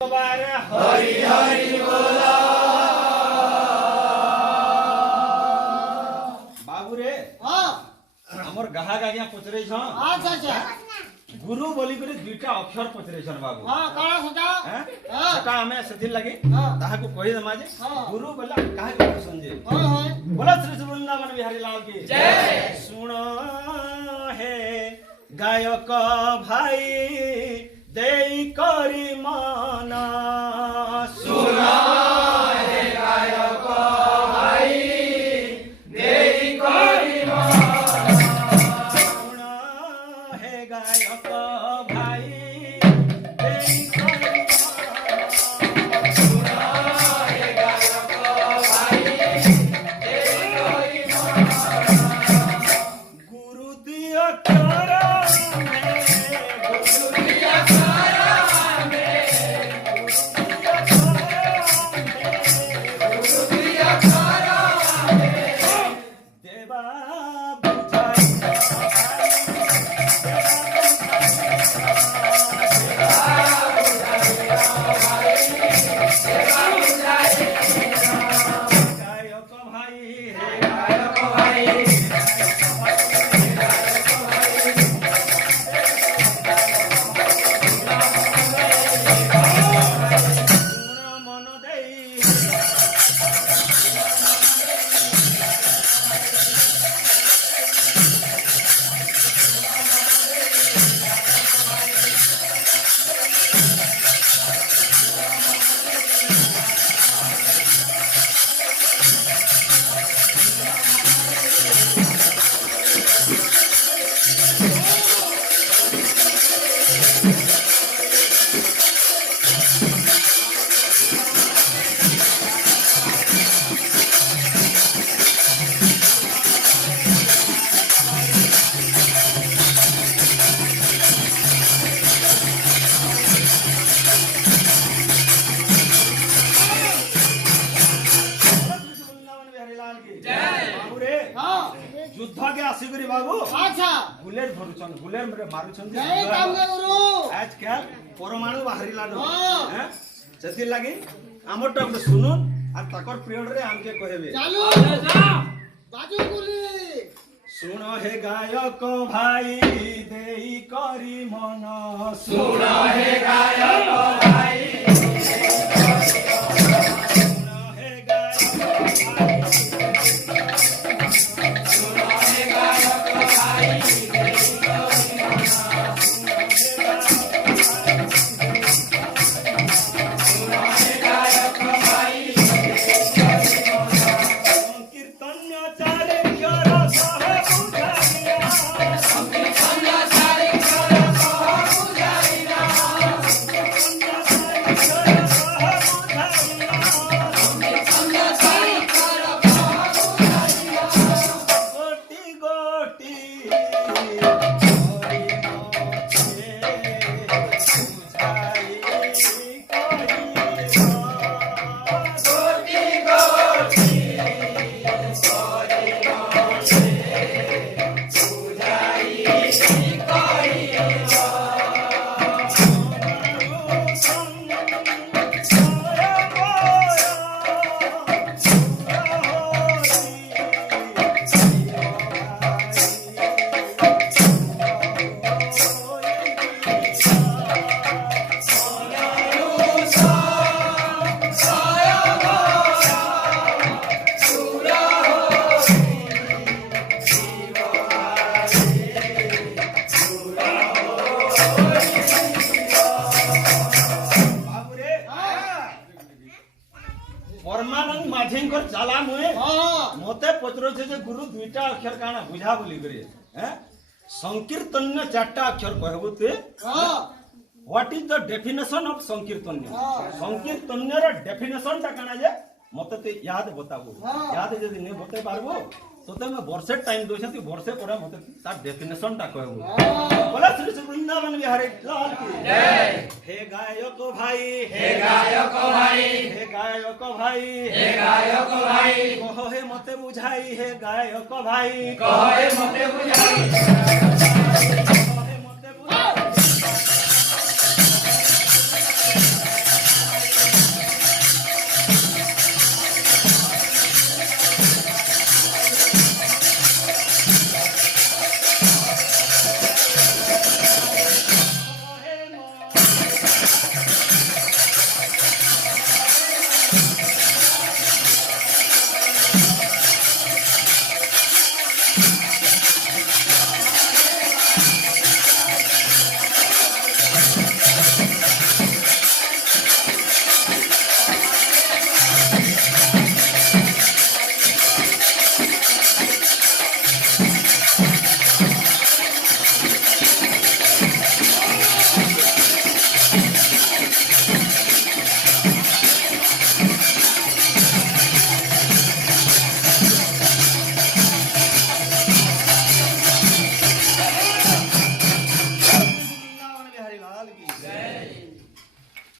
हरि हरि बोला बाबू रे हमर गाहा गागिया पचरे छ अच्छा अच्छा गुरु बोली करे दुईटा अक्षर पचरे छन बाबू हां काळा सटा सटा हमें सथिर लगे ताहा को कहि दमा जे गुरु बोला काहे को समझे बोला श्री वृंदावन बिहारी लाल की जय सुन हे गायक भाई देई करी माना सुना हे गायक भाई देई करी माना सुना हे गायक भाई देई करी माना सुना हे गायक भाई देई करी माना गुरु दिया तारा युद्ध के आसिगरी बाबू अच्छा गुलेर धरुछन गुलेर मरे मारुछन जय कामगे गुरु आज क्या परमाणु बाहरी लानो हैं जति लागि हमर टक सुनुन आ तकर पीरियड रे हमके कहबे चालू बाजू गुली सुन हे गायक भाई देई करी मन सुन हे गायक भाई परमानंद माझेंकर चाला मुए मते पचरो छे जे गुरु दुईटा अक्षर काना बुझा बोली करे हैं संकीर्तन्य चारटा अक्षर कहबो ते what is the definition of संकीर्तन्य संकीर्तन्य रे डेफिनेशन ता काना जे मते ते याद बताबो याद जदी ने बते पारबो तो ते मैं वर्षे टाइम दोछ ती वर्षे पड़ा मते ता डेफिनेशन ता कहबो बोला श्री वृंदावन बिहारी लाल की जय हे गायक भाई हे गायक भाई हे गायक भाई हे गायक भाई कहो हे मते बुझाई हे गायक भाई कहो हे मते बुझाई